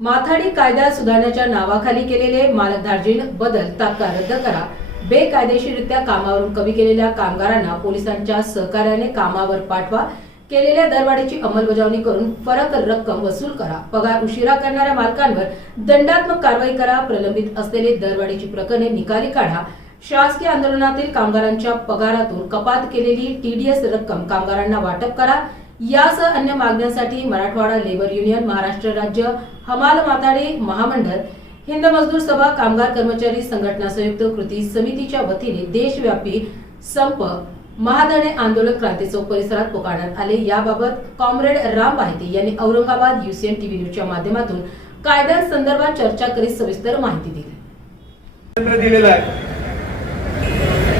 माथाडी कायदा सुधारण्याच्या नावाखाली केलेले मालकधार्जिण बदल तात्काळ रद्द करा। बेकायदेशीररित्या कामावरून कमी केलेल्या कामगारांना पोलिसांच्या सहकार्याने कामावर पाठवा। केलेल्या दरवाढीची अंमलबजावणी करून फरक रक्कम वसूल करा। पगार उशिरा करणाऱ्या मालकांवर दंडात्मक कारवाई करा। प्रलंबित असलेले दरवाढीची प्रकरणे निकाली काढा। शासकीय आंदोलनातील कामगारांच्या पगारातून कपात केलेली टीडीएस रक्कम कामगारांना वाटप करा। यासह अन्य मागण्यांसाठी मराठवाडा लेबर युनियन, महाराष्ट्र राज्य हमाल माथाडी महामंडळ, हिंद मजदूर सभा, कामगार कर्मचारी संघटना संयुक्त कृती समितीच्या वतीने देशव्यापी संप महाधरणे आंदोलन क्रांती चौक परिसरात पुकारण्यात आले। याबाबत कॉम्रेड राम बाहिते यांनी औरंगाबाद UCN TV न्यूजच्या माध्यमातून कायद्यांसंदर्भात चर्चा करीत सविस्तर माहिती दिली।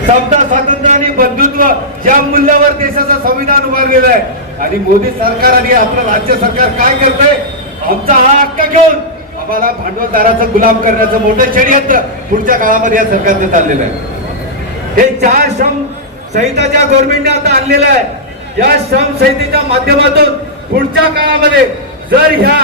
समता, स्वातंत्र्य आणि बंधुत्व या मूल्यावर देशाचं संविधान उभारलेलं आहे आणि मोदी सरकार आणि आपलं राज्य सरकार काय करतंय? आमचा हा हक्क घेऊन आम्हाला भांडवलदाराचा गुलाम करण्याचं मोठं षडयंत्र पुढच्या काळामध्ये या सरकारने चाललेलं आहे। हे 4 श्रम संहिता ज्या गव्हर्नमेंटने आता आणलेलं आहे, या श्रम संहितेच्या माध्यमातून पुढच्या काळामध्ये जर ह्या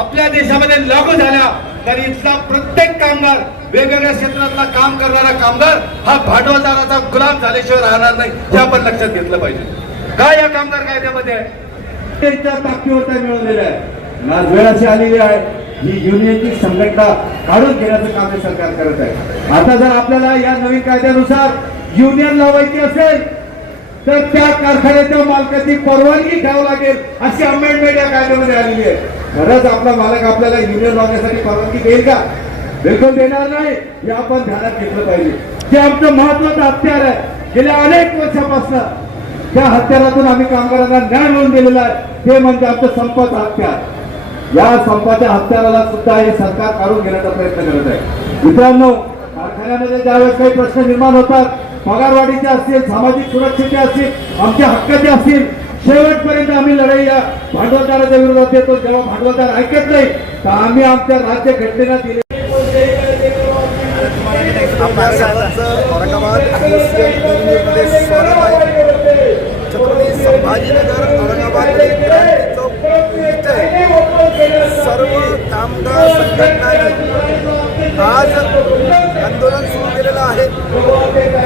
आपल्या देशामध्ये लागू झाल्या तर इथला प्रत्येक कामगार, वेगवेगळ्या क्षेत्रातला काम करणारा कामगार हा भांडवलदाराचा गुलाम झाल्याशिवाय राहणार नाही, हे आपण लक्षात घेतलं पाहिजे। काय या कामगार कायद्यामध्ये त्यांच्या ताकदीवर मिळवलेलं आहे, आज वेळ अशी आलेली आहे ही युनियनची संघटना काढून घेण्याचं काम हे सरकार करत आहे। आता जर आपल्याला या नवीन कायद्यानुसार युनियन लावायची असेल तर त्या कारखान्याच्या मालकाची परवानगी घ्यावी लागेल, अशी अमेंडमेंट या कायद्यामध्ये आलेली आहे। खरंच आपला मालक आपल्याला युनियन लावण्यासाठी परवानगी देईल का? बिलकुल देणार नाही, हे आपण ध्यानात घेतलं पाहिजे। जे आमचं महत्वाचं हत्यार आहे, गेल्या अनेक वर्षापासून त्या हत्यारातून आम्ही कामगारांना न्याय मिळवून दिलेला आहे, ते म्हणजे आमचं संपाचं हत्यार। या संपाच्या हत्याराला सुद्धा हे सरकार काढून घेण्याचा प्रयत्न करत आहे। मित्रांनो, कारखान्यामध्ये ज्यावेळेस काही प्रश्न निर्माण होतात, पगारवाढीचे असतील, सामाजिक सुरक्षेचे असतील, आमच्या हक्काचे असतील, शेवटपर्यंत आम्ही लढाई या भांडवलदाराच्या विरोधात देतो। जेव्हा भांडवलदार ऐकत नाही तर आम्ही आमच्या राज्य घटनेला दिले आपल्या सर्वांचं औरंगाबाद मध्ये स्वागत आहे। छत्रपती संभाजीनगर औरंगाबाद क्रांती चौक इथे सर्व कामगार संघटनांनी आज आंदोलन सुरू केलेलं आहे।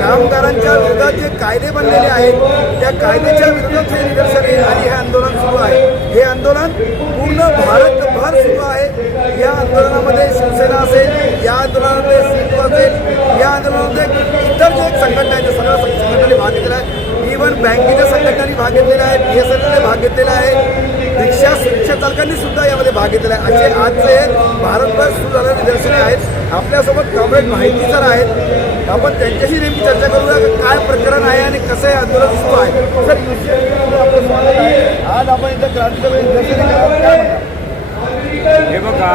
कामगारांच्या विरोधात जे कायदे बनलेले आहेत त्या कायद्याच्या विरोधात हे निदर्शने आणि हे आंदोलन सुरू आहे। हे आंदोलन पूर्ण भारतभर सुरू आहे। या आंदोलनामध्ये शिवसेना असेल, या आंदोलनामध्ये सिंधू असेल, या आंदोलनामध्ये इतर जे संघटना आहेत सर्व संघटनांनी भाग घेतलेला आहे। इव्हन बँकेच्या संघटनांनी भाग घेतलेला आहे, BSNLने भाग घेतलेला आहे, रिक्षा चालकांनी सुद्धा यामध्ये भाग घेतलेला आहे। असे आजचे भारतभर सुरू झालेले निदर्शने आहेत। आपल्यासोबत कॉम्रेड माहिती सर आहेत, आपण त्यांच्याशी नेमकी चर्चा करूया काय प्रकरण आहे आणि कसं हे आंदोलन सुरू आहे। सर, आपलं स्वागत आहे। आज आपण इथं क्रांतीचं निदर्शने करा। हे बघा,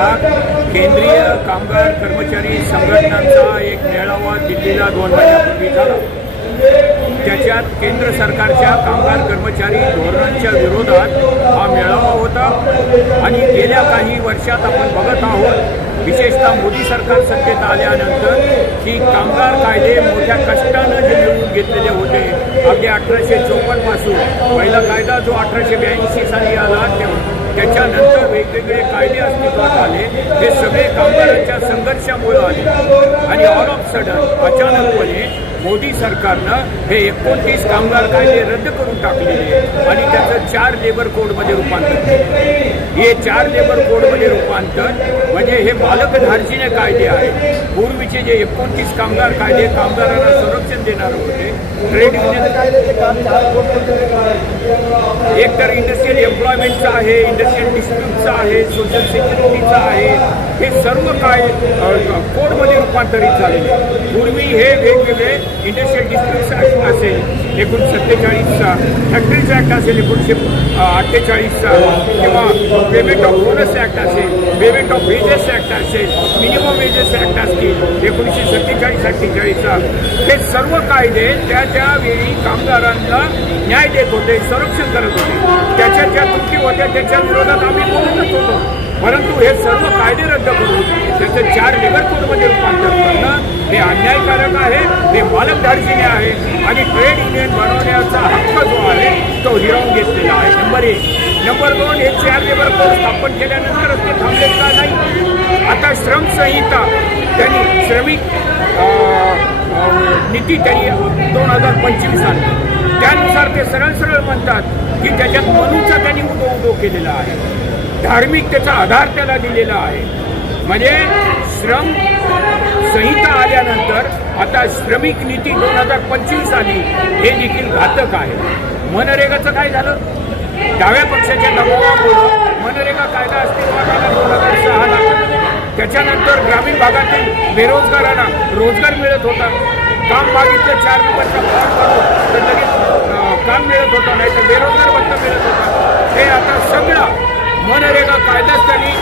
केंद्रीय कामगार कर्मचारी संघटनांचा एक मेळावा दिल्लीला 2 महिन्यापूर्वी झाला। त्याच्यात केंद्र सरकारच्या कामगार कर्मचारी धोरणांच्या विरोधात हा मेळावा होता आणि गेल्या काही वर्षात आपण बघत आहोत, विशेषतः मोदी सरकार सत्तेत आल्यानंतर की कामगार कायदे मोठ्या कष्टानं जे मिळवून घेतलेले होते, अगदी 1854 पासून पहिला कायदा जो 1882 साली आला त्याच्यानंतर वेगवेगळे कायदे अस्तित्वात आले, हे सगळे कामगारांच्या संघर्षामुळे आले आणि ऑल ऑफ सडन अचानकपणे मोदी सरकारनं हे 29 कामगार कायदे रद्द करून टाकलेले आणि त्याचं 4 लेबर कोडमध्ये रूपांतर केलं। हे 4 लेबर कोडमध्ये रूपांतर म्हणजे हे मालकधार्जिणे कायदे आहेत। पूर्वीचे जे 29 कामगार कायदे कामगारांना संरक्षण देणारे होते, ट्रेड युनियन एक तर इंडस्ट्रियल एम्प्लॉयमेंटचं आहे, इंडस्ट्रियल डिस्प्यूटचं आहे, सोशल सिक्युरिटीचं आहे, हे सर्व काय कोडमध्ये रूपांतरित झालेले। पूर्वी हे वेगवेगळे इंडस्ट्रियल डिस्प्यूट्स ॲक्ट असेल 1947चा, फॅक्टरीज ॲक्ट असेल 1948चा, किंवा पेमेंट ऑफ बोनस ॲक्ट असेल, पेमेंट ऑफ वेजेस ॲक्ट असेल, मिनिमम वेजेस ॲक्ट असतील 1947-48चा, हे सर्व कायदे त्या वेळी कामगारांना न्याय देत होते, संरक्षण करत होते। त्याच्या ज्या त्रुटी होत्या त्याच्या विरोधात आम्ही बोलतच होतो, परंतु हे सर्व कायदे रद्द करून त्याचं 4 लेबर कोडमध्ये रूपांतर करणं हे अन्यायकारक आहे, हे मालकधार्जिणे आहे आणि ट्रेड युनियन बनवण्याचा हक्क जो आहे तो हिरावून घेतलेला आहे। नंबर 1 नंबर 2, हे 4 लेबर कोड स्थापन केल्यानंतरच ते थांबलेत का नाही. आता श्रम संहिता त्यांनी श्रमिक नीती त्यांनी 2025 आणली. त्यानुसार ते सरळ सरळ म्हणतात की त्याच्यात मनूचा त्यांनी उदो केलेला आहे, धार्मिकतेचा आधार त्याला दिलेला आहे. म्हणजे श्रम संहिता आल्यानंतर आता श्रमिक नीती 2025 आली, हे देखील घातक आहे. मनरेगाचं काय झालं? डाव्या पक्षाच्या दबावामुळं मनरेगा कायदा अस्तित्वात आला 2006ला. त्याच्यानंतर ग्रामीण भागातील बेरोजगारांना रोजगार मिळत होता. काम मागितलं 4 नंबरचा फॉर्म भरून तर लगेच काम मिळत होतं, नाही तर बेरोजगार भत्ता मिळत होता. हे आता सगळं मनरेगा कायदाच त्यांनी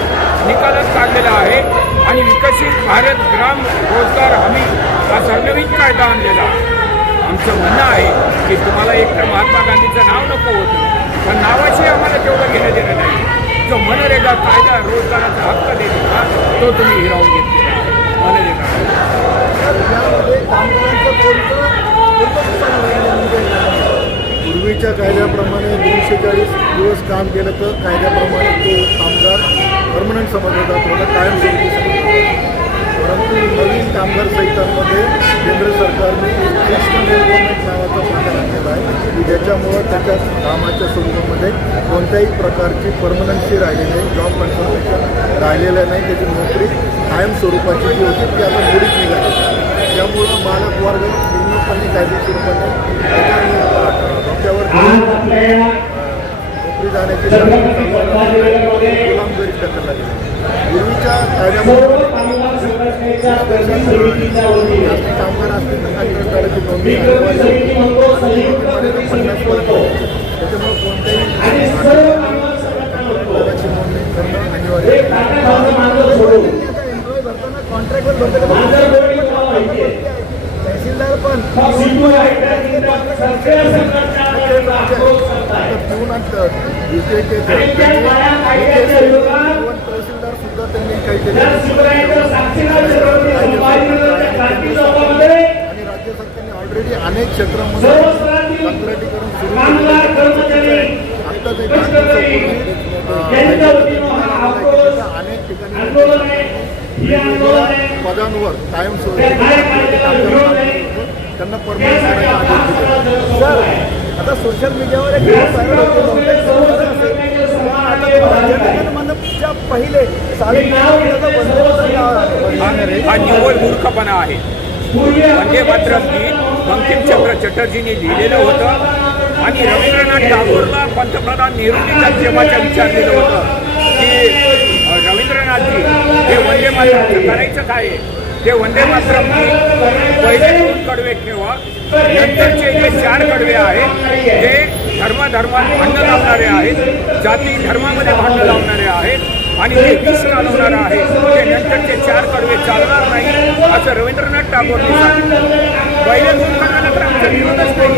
निकालात काढलेला आहे आणि विकसित भारत ग्राम रोजगार हमी असा नवीन कायदा आणलेला आहे. आमचं म्हणणं आहे की तुम्हाला एकतर महात्मा गांधीचं नाव नको होतं, पण नावाशी आम्हाला तेवढं घेणं देणं नाही. जो मनरेगा कायदा रोजगाराचा हक्क देत होता तो तुम्ही हिरावून घेतलेला आहे. मनरेगा पूर्वीच्या कायद्याप्रमाणे 240 दिवस काम केलं तर कायद्याप्रमाणे तो कामगार परमनंट समजला जात होता, कायमस्वरूपी समजला जातो. परंतु नवीन कामगार संहितांमध्ये केंद्र सरकारने नेशनल एम्प्लॉयमेंट नावाचा प्रकार आणलेला आहे की ज्याच्यामुळं त्याच्या कामाच्या स्वरूपामध्ये कोणत्याही प्रकारची परमनन्सी राहिली नाही, जॉब कन्फर्मेशन राहिलेलं नाही. त्याची नोकरी कायम स्वरूपाची जी होती ती आता बुडीत निघाली. त्यामुळं मालक वर्ग पूर्णपणे कायदेशीरपणे डोक्यावर नोकरी जाण्याची गुलामगिरी ढकलला गेली. पूर्वीच्या कायद्यामध्ये जास्त कामगार असतील तर कंत्राटदाराची नोंदणी अनिवार्य होती. 50% त्याच्यामुळे कोणत्याही कंत्राटदाराची नोंदणी करणं अनिवार्य एम्प्लॉय भरताना कॉन्ट्रॅक्टवर भरताना तहसीलदार पण तहसीलदार सुद्धा त्यांनी काहीतरी आणि राज्य सरकारने ऑलरेडी अनेक क्षेत्रामध्ये कंत्राटीकरण सुरू आता ते अनेक ठिकाणी पदांवर कायम त्यांना परमनंट करायचा आदेश दिले. सर, आता सोशल मीडियावर एक व्हायरल होते पहिले हा निव्वळ मूर्खपणा आहे. वंदे मातरम गीत बंकिमचंद्र चटर्जींनी लिहिलेलं होतं आणि रवींद्रनाथ टागोरला पंतप्रधान नेहरूंनी जेव्हाच्या विचारलेलं होतं की रवींद्रनाथजी हे वंदे मातरम करायचं काय आहे? ते वंदे मातरम गीत पहिले 2 कडवे ठेवा, नंतरचे जे 4 कडवे आहेत ते धर्मात भांडणं लावणारे आहेत, जाती धर्मामध्ये भांडणं लावणारे आहेत आणि ते विष घालवणारे आहेत. ते नंतरचे 4 कडवे चालणार नाही असं रवींद्रनाथ टागोरने सांगितलं. पहिले 2 कडव्याला तर आमचा विरोधच नाही.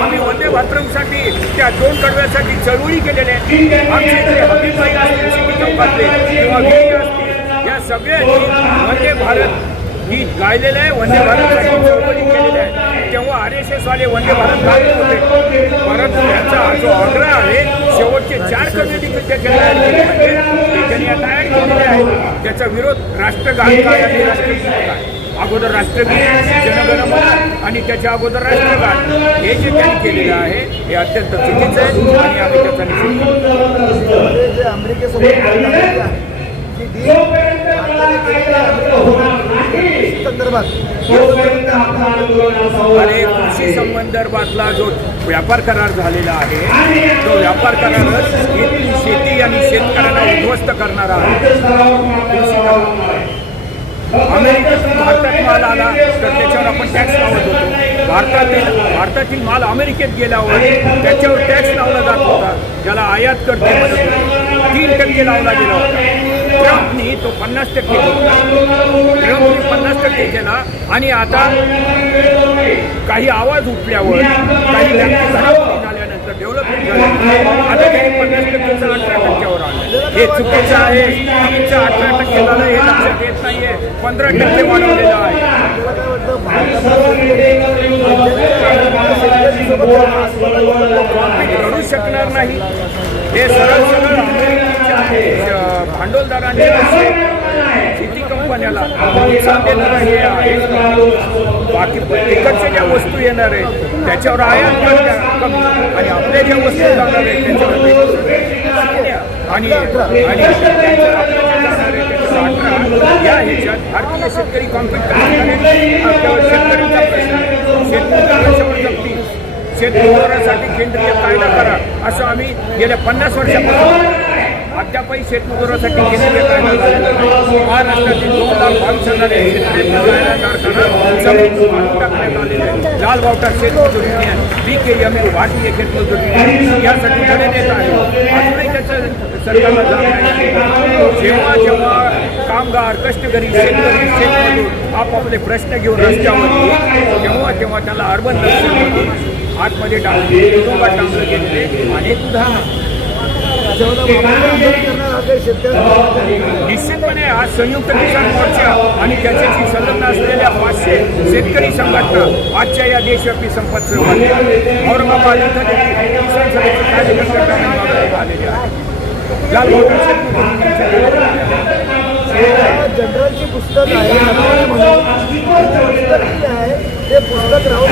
आम्ही वंदे मातरमसाठी त्या 2 कडव्यासाठी चळवळी केलेल्या आहेत. आमचे इथे हबीबबाई असतील सिटी चौकातले किंवा गिरी असतील, या सगळ्यांनी वंदे भारत गीत गायलेलं आहे, वंदे भारतसाठी चळवळी केलेली आहे. तेव्हा RSS वाले वंदे भारत गायले होते, परंतु त्यांचा जो आग्रह आहे शेवटचे 4 कडवे देखील त्याच्या तयार केले पाहिजे, ते त्यांनी आता ॲड केलेले आहे. त्याचा विरोध राष्ट्रगान काय आणि राष्ट्रगीत काय, अगोदर राष्ट्रगीत जनगणमन आणि त्याच्या अगोदर राष्ट्रगान, हे जे त्यांनी केलेलं आहे हे अत्यंत चुकीचं आहे आणि आम्ही त्याचा निषेध जे अमेरिकेसोबत आणि कृषी संबंधातला जो व्यापार करार झालेला आहे तो व्यापार करारच इथली शेती आणि शेतकऱ्यांना उद्ध्वस्त करणारा आहे. अमेरिकेतून भारतात माल आला तर त्याच्यावर आपण टॅक्स लावत होतो. भारतातील माल अमेरिकेत गेल्यावर त्याच्यावर टॅक्स लावला जात होता, ज्याला आयात करते म्हणत होते. 3% लावला गेला होता. ट्रम्पनी तो 50% केला. ट्रम्पनी 50% केला आणि आता काही आवाज उठल्यावर काही झाल्यानंतर डेव्हलपमेंट झालं, आता काही 50%चं 18%वर आलं. हे चुकीचं आहे. आमचं 18% झालं हे लक्षात येत नाहीये. 15% वाढवलेलं आहे. करू शकणार नाही. हे सरळ भांडवलदारांच्या शेती कंपन्याला प्रोत्साहन देणारं हे आहे. बाकी तिकडच्या ज्या वस्तू येणार आहेत त्याच्यावर आयात कर कमी आणि आपल्या ज्या वस्तू जाणार आहेत त्याच्यावर आणि या ह्याच्यात भारतीय शेतकरी कॉम्पिट शेतकऱ्यांचा प्रश्न शेतकऱ्यांच्यावर जगतील. शेतमजुरासाठी केंद्रीय कायदा करा असं आम्ही गेल्या 50 वर्षापासून अद्यापही शेतमजुरासाठी केंद्रीय कायदा झालेला नाही. महाराष्ट्रातील 2,22,000 शेतकरी टाकण्यात आलेले आहे. लाल बावटा शेतमजूर युनियन, BKMU भारतीय शेतमजूर युनियन यासाठी लढे देत आहे. अजूनही त्याचं सरकारला जाण नाही. जेव्हा कामगार, कष्टकरी, शेतमजूर आपापले प्रश्न घेऊन रस्त्यावर तेव्हा त्याला अर्बन नक्षलमध्ये आतमध्ये टांगलं गेलेले अनेक उदाहरण. निश्चितपणे आज संयुक्त किसान मोर्चा आणि त्याच्याशी संलग्न असलेल्या 500 शेतकरी संघटना आजच्या या देशव्यापी संपात सहभागी आहेत. औरंगाबाद इथं देखील किसान सभेचे कार्यकर्ते आलेले आहेत. जनरलची पुस्तक आहे ते पुस्तक राहून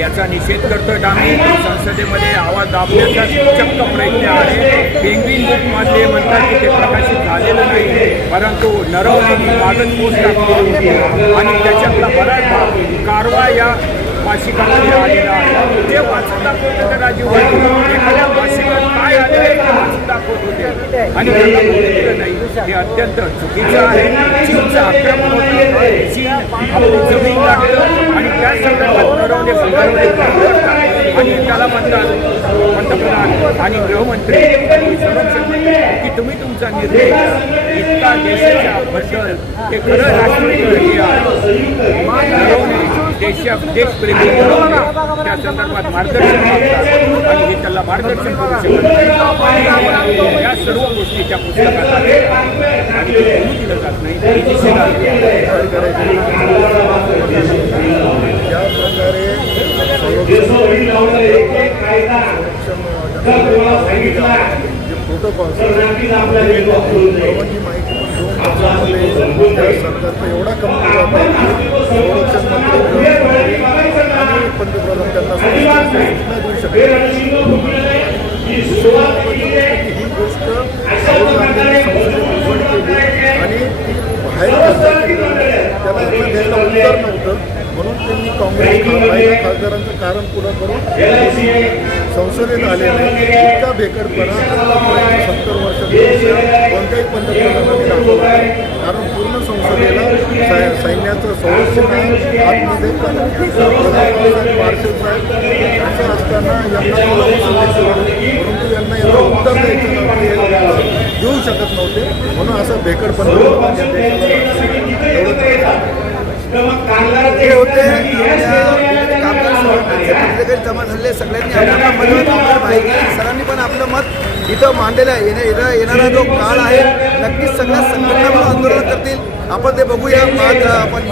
याचा निषेध करतोय आम्ही. संसदेमध्ये आवाज दाबण्याचा चक्क प्रयत्न आहे. पेंग्विन बुक मध्ये म्हणतात की ते प्रकाशित झालेलं नाही, परंतु नरवणे मागच पोस्ट टाकली आणि त्याच्यातला बराच भाग कारवा या मासिकामध्ये आलेला आहे. ते वाचून दाखवत होते राजीव गांधी. एखाद्या मासिकात काय आले ते वाचून दाखवत होते आणि त्यांना बोललेलं नाही. हे अत्यंत चुकीचं आहे. चीनचं आक्रमण होतं, चीन आपली जमीन लागलं आणि त्या संदर्भात नरवणे आणि त्याला म्हणतात पंतप्रधान आणि गृहमंत्री संरक्षण मंत्री की तुम्ही तुमचा निर्णय इतका देशाच्या बद्दल हे खरं राष्ट्रीय हे आहे. देशप्रेमी त्या संदर्भात मार्गदर्शन मागतात आणि हे त्याला मार्गदर्शन करू शकत नाही. या सर्व गोष्टी त्या पुस्तकात आहेत आणि ते बोलू दिलं जात नाही. जे प्रोटोकॉल्स परवानगी माहिती पण सरकारचा एवढा कमी संरक्षण मंत्री आणि पंतप्रधान त्यांना सूचना देऊ शकतात. ही गोष्ट राहुल गांधींनी संसदेत उघड केली आणि ती बाहेर त्याला द्यायला उत्तर नव्हतं म्हणून त्यांनी काँग्रेस खासदारांचं कारण पुढं करून संसदेत आले नाही. इतका भेकडपणा 70 वर्षांपेक्षा कोणत्याही पंतप्रधानांनी दाखवला आहे. कारण पूर्ण संसदेला सैन्याचं संरक्षण आहे, आतमध्ये पण मार्शल साहेब असं असताना यांना परंतु यांना याला उत्तर द्यायचं नव्हतं, देऊ शकत नव्हते म्हणून असं भेकडपणा हे होते कामगार जमा झाले. सगळ्यांनी आपलं मत माहिती सरांनी पण आपलं मत इथं मांडलेलं आहे. येणारा जो काळ आहे नक्कीच सगळ्या संघटना आंदोलन करतील. आपण ते बघूया. मात्र आपण